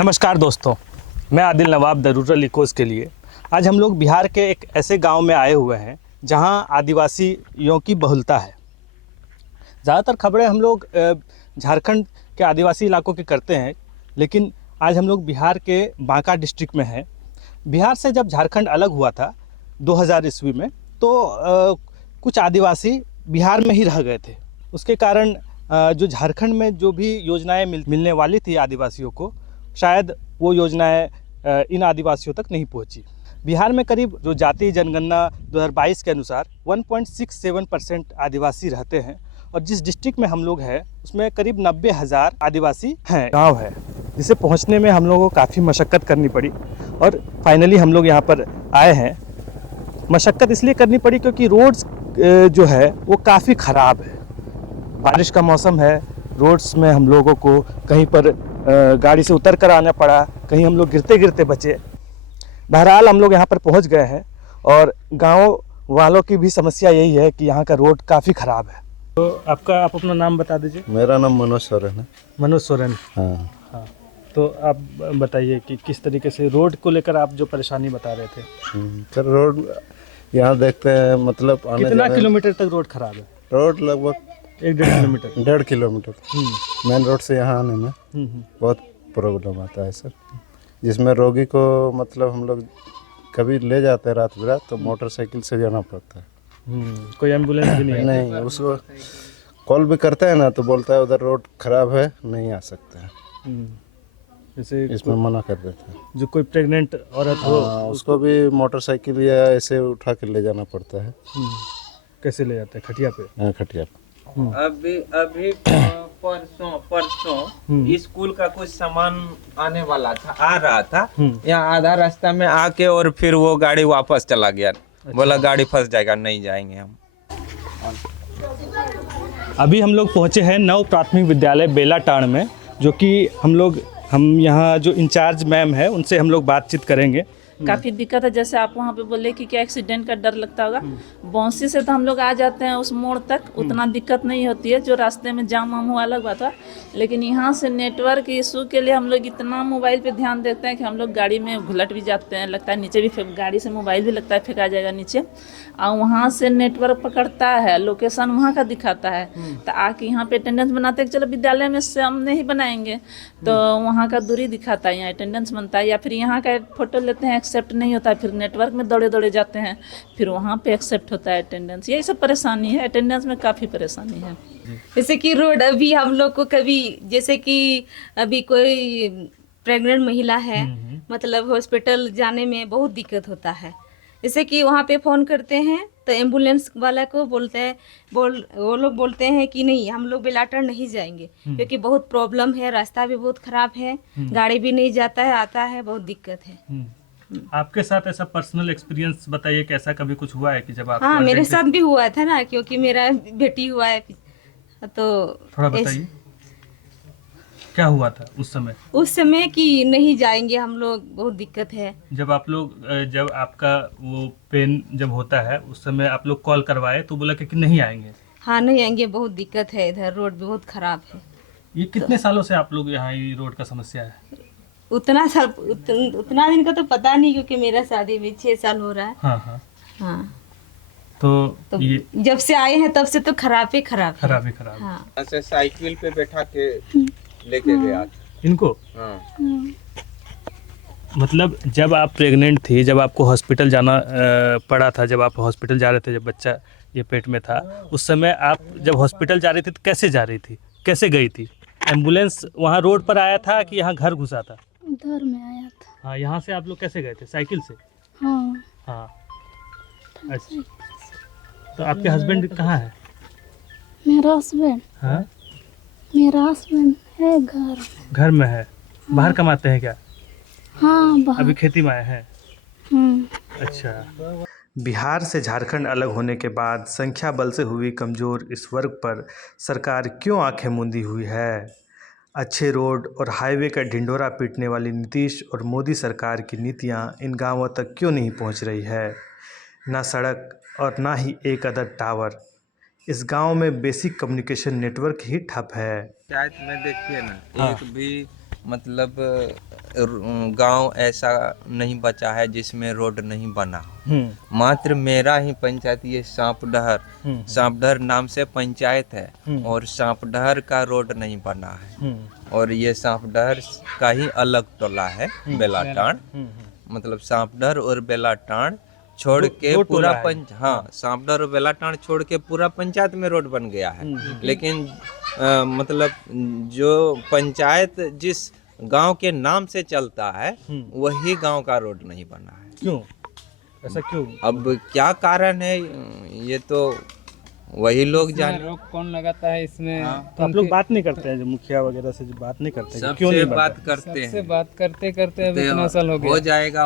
नमस्कार दोस्तों, मैं आदिल नवाब द रूरल इकोज़ के लिए आज हम लोग बिहार के एक ऐसे गांव में आए हुए हैं जहां आदिवासियों की बहुलता है। ज़्यादातर खबरें हम लोग झारखंड के आदिवासी इलाकों की करते हैं, लेकिन आज हम लोग बिहार के बांका डिस्ट्रिक्ट में हैं। बिहार से जब झारखंड अलग हुआ था 2000 ईस्वी में, तो कुछ आदिवासी बिहार में ही रह गए थे। उसके कारण जो झारखंड में जो भी योजनाएं मिलने वाली थी आदिवासियों को, शायद वो योजनाएं इन आदिवासियों तक नहीं पहुंची। बिहार में करीब जो जातीय जनगणना 2022 के अनुसार 1.67% आदिवासी रहते हैं, और जिस डिस्ट्रिक्ट में हम लोग हैं उसमें करीब 90,000 आदिवासी हैं। गांव है जिसे पहुंचने में हम लोगों को काफ़ी मशक्क़त करनी पड़ी, और फाइनली हम लोग यहाँ पर आए हैं। मशक्क़त इसलिए करनी पड़ी क्योंकि रोड्स जो है वो काफ़ी ख़राब है। बारिश का मौसम है, रोड्स में हम लोगों को कहीं पर गाड़ी से उतर कर आना पड़ा, कहीं हम लोग गिरते गिरते बचे। बहरहाल हम लोग यहाँ पर पहुँच गए हैं, और गांव वालों की भी समस्या यही है कि यहाँ का रोड काफ़ी ख़राब है। तो आप अपना नाम बता दीजिए। मेरा नाम मनोज सोरेन है। मनोज सोरेन। हाँ। तो आप बताइए कि किस तरीके से रोड को लेकर आप जो परेशानी बता रहे थे। सर रोड यहाँ देखते हैं, मतलब कितना किलोमीटर तक रोड ख़राब है? रोड लगभग 1-1.5 किलोमीटर। 1.5 किलोमीटर मेन रोड से यहाँ आने में बहुत प्रॉब्लम आता है सर। जिसमें रोगी को मतलब हम लोग कभी ले जाते हैं रात बिरात, तो मोटरसाइकिल से जाना पड़ता है। कोई एम्बुलेंस भी नहीं है? नहीं, उसको कॉल भी करते हैं ना तो बोलता है उधर रोड खराब है, नहीं आ सकते हैं। जैसे इसमें मना कर देते हैं। जो कोई प्रेग्नेंट औरत हो उसको भी मोटरसाइकिल या ऐसे उठा कर ले जाना पड़ता है। कैसे ले जाते हैं? खटिया पे? हाँ, खटिया पे। अभी परसों स्कूल का कुछ सामान आने वाला था, आ रहा था यहाँ, आधा रास्ता में आके और फिर वो गाड़ी वापस चला गया। बोला गाड़ी फंस जाएगा, नहीं जाएंगे हम। अभी हम लोग पहुँचे हैं नव प्राथमिक विद्यालय बेलाटांड में, जो कि हम यहाँ जो इंचार्ज मैम है उनसे हम लोग बातचीत करेंगे। काफ़ी दिक्कत है। जैसे आप वहाँ पे बोले कि क्या एक्सीडेंट का डर लगता होगा, बौंसी से तो हम लोग आ जाते हैं उस मोड़ तक, उतना दिक्कत नहीं होती है। जो रास्ते में जाम वाम हुआ अलग बात है, लेकिन यहाँ से नेटवर्क इशू के लिए हम लोग इतना मोबाइल पे ध्यान देते हैं कि हम लोग गाड़ी में घुलट भी जाते हैं, लगता है नीचे भी गाड़ी से मोबाइल भी लगता है फेंका जाएगा नीचे। और वहाँ से नेटवर्क पकड़ता है, लोकेशन वहाँ का दिखाता है, तो आके यहाँ पे अटेंडेंस बनाते हैं। चलो विद्यालय में से हम नहीं बनाएंगे तो वहाँ का दूरी दिखाता है, यहाँ अटेंडेंस बनता है, या फिर यहाँ का फोटो लेते हैं, एक्सेप्ट नहीं होता है, फिर नेटवर्क में दौड़े दौड़े जाते हैं, फिर वहाँ पे एक्सेप्ट होता है अटेंडेंस। यही सब परेशानी है, अटेंडेंस में काफ़ी परेशानी है। जैसे कि रोड अभी हम लोग को कभी, जैसे कि अभी कोई प्रेग्नेंट महिला है, मतलब हॉस्पिटल जाने में बहुत दिक्कत होता है। जैसे कि वहाँ पे फ़ोन करते हैं तो एम्बुलेंस वाला को बोलते हैं, वो लोग बोलते हैं कि नहीं, हम लोग बेलाटांड नहीं जाएंगे क्योंकि बहुत प्रॉब्लम है, रास्ता भी बहुत ख़राब है, गाड़ी भी नहीं जाता है, आता है, बहुत दिक्कत है। आपके साथ ऐसा पर्सनल एक्सपीरियंस बताइए, कैसा कभी कुछ हुआ है कि जब आप? हाँ, मेरे साथ भी हुआ था ना, क्योंकि मेरा बेटी हुआ है, तो थोड़ा बताइए क्या हुआ था उस समय? उस समय कि नहीं जाएंगे हम लोग, बहुत दिक्कत है। जब आपका वो पेन जब होता है उस समय आप लोग कॉल करवाए तो बोला कि नहीं आएंगे? हाँ, नहीं आएंगे, बहुत दिक्कत है, इधर रोड भी बहुत खराब है। ये कितने सालों से आप लोग यहाँ ये रोड का समस्या है? उतना दिन का तो पता नहीं, क्योंकि मेरा शादी में 6 साल हो रहा है। हाँ। तो ये जब से आए हैं तब से तो खराब ही खराब है। हाँ। ऐसे साइकिल पे बैठा के लेके गया था इनको। मतलब जब आप प्रेग्नेंट थी, जब आपको हॉस्पिटल जाना पड़ा था, जब आप हॉस्पिटल जा रहे थे, जब बच्चा ये पेट में था, उस समय आप जब हॉस्पिटल जा रही थी तो कैसे जा रही थी, कैसे गई थी? एम्बुलेंस वहाँ रोड पर आया था कि यहाँ घर घुसा था? उधर में आया था। हाँ, यहाँ से आप लोग कैसे गए थे? साइकिल से? हाँ। अच्छा, तो आपके हस्बैंड कहाँ है? मेरा हस्बैंड? हाँ, मेरा हस्बैंड है घर में है। बाहर कमाते हैं क्या? हाँ, बाहर। अभी खेती में आए हैं? अच्छा। बिहार से झारखंड अलग होने के बाद संख्या बल से हुई कमज़ोर इस वर्ग पर सरकार क्यों आंखें मूंदी हुई है? अच्छे रोड और हाईवे का ढिंढोरा पीटने वाली नीतीश और मोदी सरकार की नीतियां इन गांवों तक क्यों नहीं पहुंच रही है? ना सड़क और ना ही एक अदर टावर। इस गांव में बेसिक कम्युनिकेशन नेटवर्क ही ठप है। पंचायत में देखिए ना, हाँ। एक भी मतलब गांव ऐसा नहीं बचा है जिसमें रोड नहीं बना हो। मात्र मेरा ही पंचायत ये सांपडहर नाम से पंचायत है और सांपडहर का रोड नहीं बना है। और ये सांपडहर का ही अलग टोला है बेलाटांड, मतलब सांपडहर और बेलाटांड छोड़ के पूरा सांपडहर और बेलाटांड छोड़ के पूरा पंचायत में रोड बन गया है। लेकिन मतलब जो पंचायत जिस गांव के नाम से चलता है वही गांव का रोड नहीं बना है। क्यों ऐसा क्यों? अब क्या कारण है ये तो वही लोग जाने। रोक कौन लगाता है इसमें? तो आप लोग बात नहीं करते हैं, जो मुखिया वगैरह से जो बात नहीं करते हैं, क्यों सबसे नहीं बात करते सबसे हैं, बात करते करते अब इतना साल हो गया।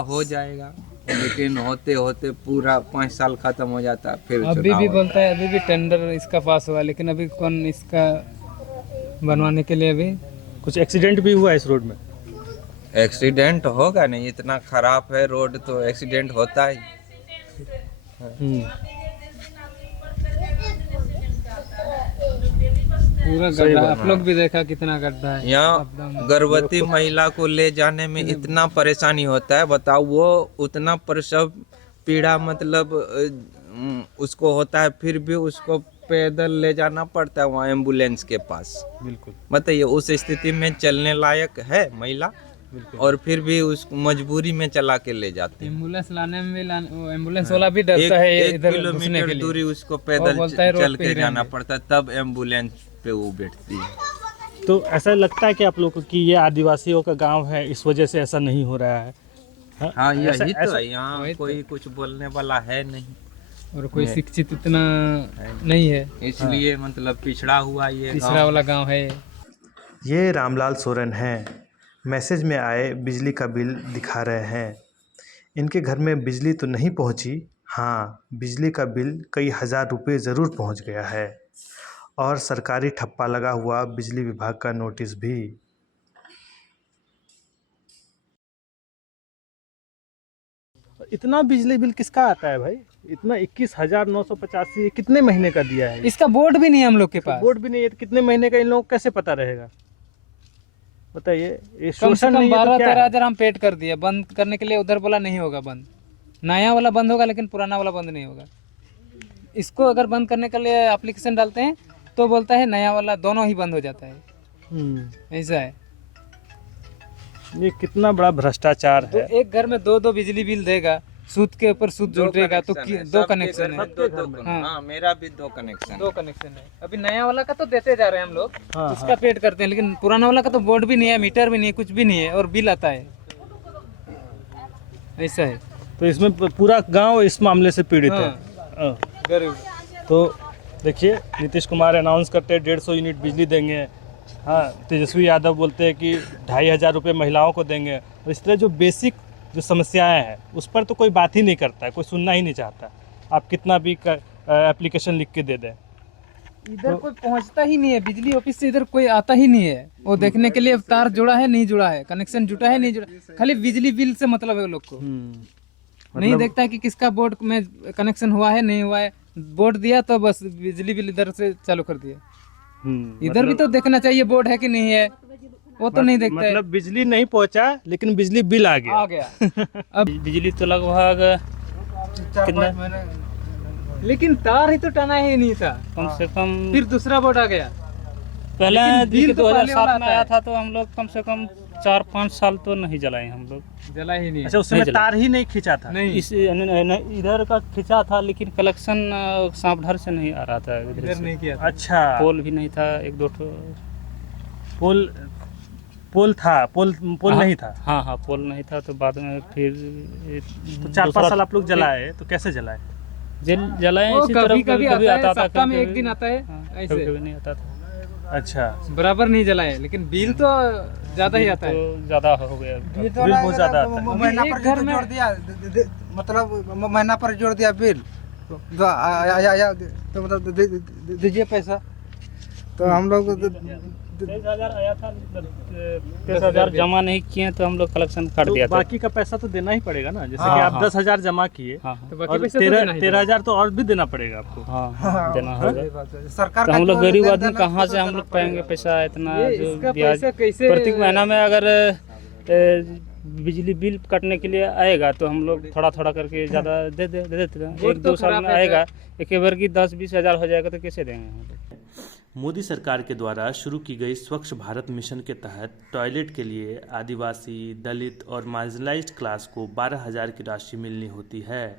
हो जाएगा लेकिन होते होते पूरा 5 साल खत्म हो जाता है। फिर अभी चुनाव भी होता बोलता है अभी भी टेंडर इसका पास हुआ, लेकिन अभी कौन इसका बनवाने के लिए अभी कुछ एक्सीडेंट भी हुआ है इस रोड में? है। एक्सीडेंट होगा नहीं, इतना खराब है रोड तो एक्सीडेंट होता ही। पूरा गड्ढा, आप लोग भी देखा कितना गड्ढा है। यहाँ गर्भवती महिला को ले जाने में इतना परेशानी होता है, बताओ। वो उतना प्रसव पीड़ा मतलब उसको होता है, फिर भी उसको पैदल ले जाना पड़ता है वहाँ एम्बुलेंस के पास। बिल्कुल बताइए, उस स्थिति में चलने लायक है महिला और फिर भी उस मजबूरी में चला के ले जाते हैं। एम्बुलेंस लाने में भी एम्बुलेंस वाला भी डरता है एक इधर घुसने के किलोमीटर लिए। दूरी उसको वो पैदल बोलता है रोड चल पे के ही जाना रहेंगे। पड़ता है, तब एम्बुलेंस पे वो बैठती है। तो ऐसा लगता है कि आप लोग को कि ये आदिवासियों का गांव है, इस वजह से ऐसा नहीं हो रहा है? हाँ ऐसा- यही तो ऐसा- है, यहाँ कोई कुछ बोलने वाला है नहीं, और कोई शिक्षित इतना नहीं है, इसलिए मतलब पिछड़ा हुआ ये तीसरा गाँव। वाला गांव है। ये रामलाल सोरेन हैं। मैसेज में आए बिजली का बिल दिखा रहे हैं। इनके घर में बिजली तो नहीं पहुंची, हाँ बिजली का बिल कई हज़ार रुपये ज़रूर पहुंच गया है और सरकारी ठप्पा लगा हुआ बिजली विभाग का नोटिस भी। इतना बिजली बिल किसका आता है भाई? इतना 21,985 कितने महीने का दिया है? इसका बोर्ड भी नहीं है हम लोग के पास। बोर्ड भी नहीं है तो कितने महीने का इन लोगों को कैसे पता रहेगा? बताइए, ये कम से शोषण कम नहीं है तो 12-13 क्या है? हजार हम पेड कर दिए। बंद करने के लिए उधर बोला नहीं होगा बंद, नया वाला बंद होगा लेकिन पुराना वाला बंद नहीं होगा। इसको अगर बंद करने के लिए एप्लीकेशन डालते हैं तो बोलता है नया वाला, दोनों ही बंद हो जाता है। ऐसा है। ये कितना बड़ा भ्रष्टाचार तो है। एक घर में 2-2 बिजली बिल देगा, सूद के ऊपर सूद जुटेगा तो 2 कनेक्शन है। हाँ मेरा भी 2 कनेक्शन 2 कनेक्शन है। अभी नया वाला का तो देते जा रहे हैं हम लोग, हाँ, उसका पेड करते हैं, लेकिन पुराना वाला का तो बोर्ड भी नहीं है, मीटर भी नहीं है, कुछ भी नहीं है और बिल आता है। ऐसा है। तो इसमें पूरा गांव इस मामले से पीड़ित है। हाँ। गरीब तो देखिए, नीतीश कुमार अनाउंस करते हैं 150 यूनिट बिजली देंगे। हाँ, तेजस्वी यादव बोलते हैं कि 2,500 रुपये महिलाओं को देंगे। और इस तरह जो बेसिक जो समस्याएं हैं उस पर तो कोई बात ही नहीं करता है, कोई सुनना ही नहीं चाहता। आप कितना भी एप्लीकेशन लिख के दे दें, इधर कोई पहुंचता ही नहीं है। बिजली ऑफिस से इधर कोई आता ही नहीं है। वो देखने के लिए तार जुड़ा है नहीं जुड़ा है, कनेक्शन जुटा है नहीं जुड़ा, खाली बिजली बिल से मतलब है वो लोग को। नहीं देखता है कि किसका बोर्ड में कनेक्शन हुआ है नहीं हुआ है। बोर्ड दिया तो बस बिजली बिल इधर से चालू कर दिया। इधर भी तो देखना चाहिए बोर्ड है कि नहीं है, वो तो नहीं देखता है। मतलब बिजली नहीं पहुंचा लेकिन बिजली बिल आ गया। आ गया अब बिजली तो लगभग कितना, लेकिन तार ही तो टना ही नहीं था। कम से कम फिर दूसरा बोर्ड आ गया। पहले लेकिन बिल तो पहले 2007 वाला में आता आया है। था तो हम लोग कम से कम 4-5 साल तो नहीं जलाए हम लोग। जला ही नहीं। अच्छा उसमें तार ही नहीं खींचा था। नहीं इस इधर का खिंचा था लेकिन कलेक्शन सांपडहर से नहीं आ रहा था इधर इधर से। नहीं किया था। अच्छा, पोल भी नहीं था, 1-2 ठो। पोल था, पोल नहीं था। हाँ पोल नहीं था तो बाद में फिर तो 4-5 साल आप लोग जलाए तो कैसे जलाए? जलाए वो इसी तरह कभी कभी आता है, था, सप्ताह में कभी- एक दिन आता है। हाँ, ऐसे कभी नहीं आता था। अच्छा, बराबर नहीं जलाए, लेकिन बिल तो ज्यादा ही आता है। तो ज़्यादा हो गया। बिल बहुत ज़्यादा आता है। महीना पर घर में मतलब महीना पर जोड़ दिया बिल तो आया तो मतलब दीजिए पैसा, तो हम लोग 23,000 आया था, 23,000 जमा नहीं किए तो हम लोग कलेक्शन काट तो दिया था। बाकी का पैसा तो देना ही पड़ेगा ना, जैसे हाँ, कि आप हाँ। 10,000 जमा किए हाँ तो और बाकी पैसे तो देना ही 13,000 तो और भी देना पड़ेगा आपको। हाँ देना होगा। सरकार तो का हम लोग जो गरीब लेन आदमी देन है, कहाँ उसको से तो हम देना लोग पाएंगे पड़ेगा। पैसा इतना ये जो इसका ब्याज पैसा कैसे प्रत्येक महीना में अगर बिजली बिल कटने के लिए आएगा तो हम लोग थोड़ा थोड़ा करके ज़्यादा दे देते हैं। वोट 1-2 तो साल खराब में है आएगा, एक बार की 10-20 हज़ार हो जाएगा तो कैसे देंगे हम लोग? मोदी सरकार के द्वारा शुरू की गई स्वच्छ भारत मिशन के तहत टॉयलेट के लिए आदिवासी, दलित और मार्जिनलाइज्ड क्लास को 12,000 की राशि मिलनी होती है।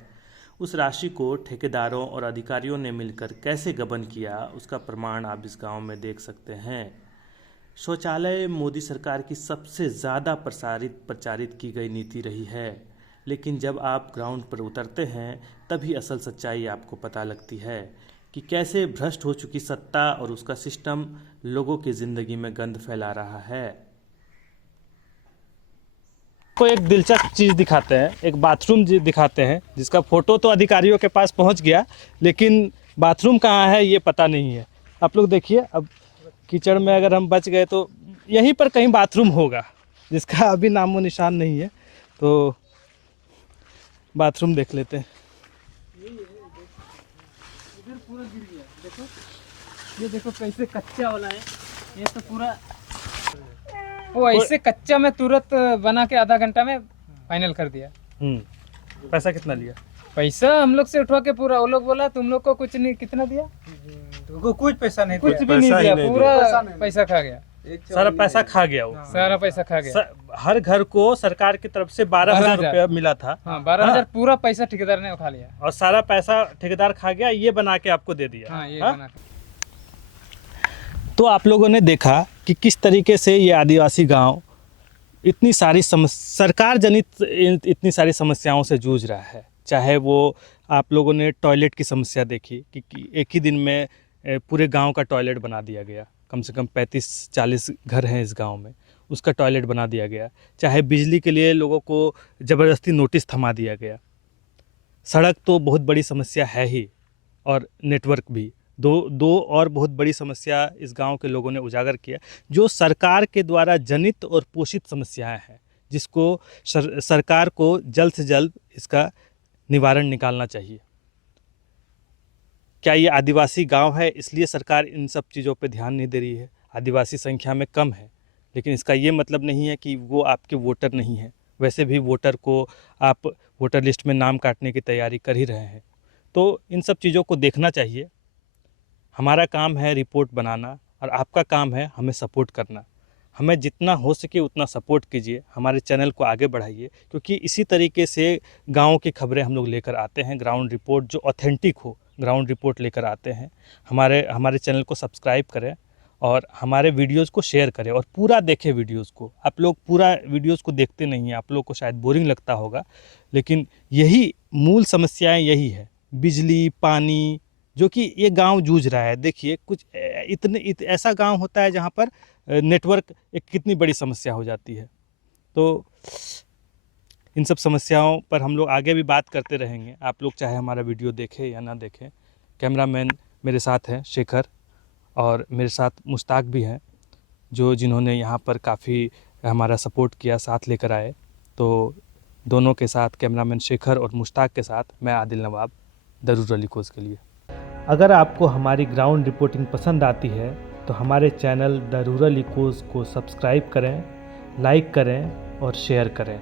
उस राशि को ठेकेदारों और अधिकारियों ने मिलकर कैसे गबन किया, उसका प्रमाण आप इस गांव में देख सकते हैं। शौचालय मोदी सरकार की सबसे ज़्यादा प्रचारित की गई नीति रही है, लेकिन जब आप ग्राउंड पर उतरते हैं तभी असल सच्चाई आपको पता लगती है कि कैसे भ्रष्ट हो चुकी सत्ता और उसका सिस्टम लोगों की ज़िंदगी में गंद फैला रहा है। को एक दिलचस्प चीज़ दिखाते हैं, एक बाथरूम दिखाते हैं जिसका फ़ोटो तो अधिकारियों के पास पहुंच गया, लेकिन बाथरूम कहाँ है ये पता नहीं है। आप लोग देखिए, अब कीचड़ में अगर हम बच गए तो यहीं पर कहीं बाथरूम होगा जिसका अभी नामो निशान नहीं है। तो बाथरूम देख लेते हैं। ये देखो कैसे कच्चा वाला है, ये तो पूरा वो ऐसे कच्चा में तुरंत बना के आधा घंटा में फाइनल कर दिया। पैसा कितना लिया? पैसा हम लोग से उठवा के पूरा, वो लोग बोला तुम लोग को कुछ नहीं, कितना दिया? तुमको कुछ पैसा नहीं कुछ दिया। भी नहीं दिया, पूरा पैसा खा गया, सारा पैसा खा गया वो। सारा पैसा खा गया। हर घर को सरकार की तरफ से 12,000 रुपया मिला था। हाँ 12,000 पूरा पैसा ठेकेदार ने उठा लिया। और सारा पैसा ठेकेदार खा गया, ये बना के आपको दे दिया। हाँ ये हाँ? बना के। तो आप लोगों ने देखा कि किस तरीके से ये आदिवासी गांव इतनी सारी सरकार जनित इतनी सारी समस्याओं से जूझ रहा है। चाहे वो आप लोगों ने टॉयलेट की समस्या देखी कि एक ही दिन में पूरे गांव का टॉयलेट बना दिया गया, कम से कम 35-40 घर हैं इस गांव में, उसका टॉयलेट बना दिया गया। चाहे बिजली के लिए लोगों को ज़बरदस्ती नोटिस थमा दिया गया। सड़क तो बहुत बड़ी समस्या है ही, और नेटवर्क भी दो और बहुत बड़ी समस्या इस गांव के लोगों ने उजागर किया, जो सरकार के द्वारा जनित और पोषित समस्याएं हैं, जिसको सरकार को जल्द से जल्द इसका निवारण निकालना चाहिए। क्या ये आदिवासी गांव है इसलिए सरकार इन सब चीज़ों पे ध्यान नहीं दे रही है? आदिवासी संख्या में कम है, लेकिन इसका ये मतलब नहीं है कि वो आपके वोटर नहीं है। वैसे भी वोटर को आप वोटर लिस्ट में नाम काटने की तैयारी कर ही रहे हैं। तो इन सब चीज़ों को देखना चाहिए। हमारा काम है रिपोर्ट बनाना और आपका काम है हमें सपोर्ट करना। हमें जितना हो सके उतना सपोर्ट कीजिए, हमारे चैनल को आगे बढ़ाइए, क्योंकि इसी तरीके से गाँव की खबरें हम लोग लेकर आते हैं। ग्राउंड रिपोर्ट जो ऑथेंटिक हो, ग्राउंड रिपोर्ट लेकर आते हैं। हमारे चैनल को सब्सक्राइब करें और हमारे वीडियोज़ को शेयर करें और पूरा देखें वीडियोज़ को। आप लोग पूरा वीडियोज़ को देखते नहीं हैं, आप लोग को शायद बोरिंग लगता होगा, लेकिन यही मूल समस्याएं यही है, बिजली, पानी, जो कि ये गांव जूझ रहा है। देखिए कुछ ऐसा गांव होता है जहां पर नेटवर्क एक कितनी बड़ी समस्या हो जाती है। तो इन सब समस्याओं पर हम लोग आगे भी बात करते रहेंगे। आप लोग चाहे हमारा वीडियो देखें या ना देखें। कैमरामैन मेरे साथ हैं शेखर, और मेरे साथ मुश्ताक भी हैं, जिन्होंने यहाँ पर काफ़ी हमारा सपोर्ट किया, साथ लेकर आए। तो दोनों के साथ, कैमरामैन शेखर और मुश्ताक के साथ, मैं आदिल नवाब, द रूरल इकोज़ के लिए। अगर आपको हमारी ग्राउंड रिपोर्टिंग पसंद आती है तो हमारे चैनल द रूरल इकोज़ को सब्सक्राइब करें, लाइक करें और शेयर करें।